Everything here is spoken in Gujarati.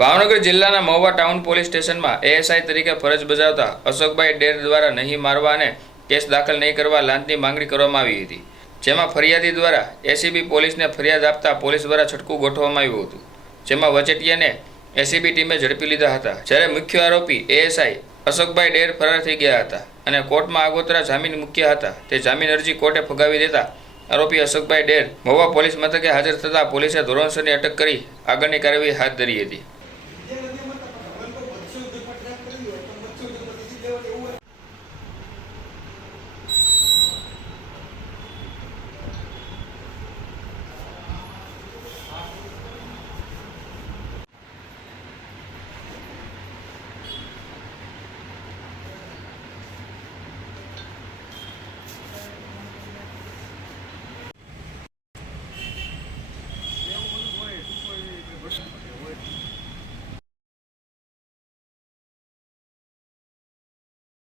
ભાવનગર જિલ્લાના મહુવા ટાઉન પોલીસ સ્ટેશનમાં એએસઆઈ તરીકે ફરજ બજાવતા અશોકભાઈ ડેર દ્વારા નહીં મારવા અને કેસ દાખલ નહીં કરવા લાંચની માંગણી કરવામાં આવી હતી, જેમાં ફરિયાદી દ્વારા એસીબી પોલીસને ફરિયાદ આપતા પોલીસ દ્વારા છટકું ગોઠવવામાં આવ્યું હતું, જેમાં વચેટિયાને એસીબી ટીમે ઝડપી લીધા હતા, જ્યારે મુખ્ય આરોપી એએસઆઈ અશોકભાઈ ડેર ફરાર થઈ ગયા હતા અને કોર્ટમાં આગોતરા જામીન મૂક્યા હતા। તે જામીન અરજી કોર્ટે ફગાવી દેતા આરોપી અશોકભાઈ ડેર મહુવા પોલીસ મથકે હાજર થતા પોલીસે ધોરણસરની અટક કરી આગળની કાર્યવાહી હાથ ધરી હતી।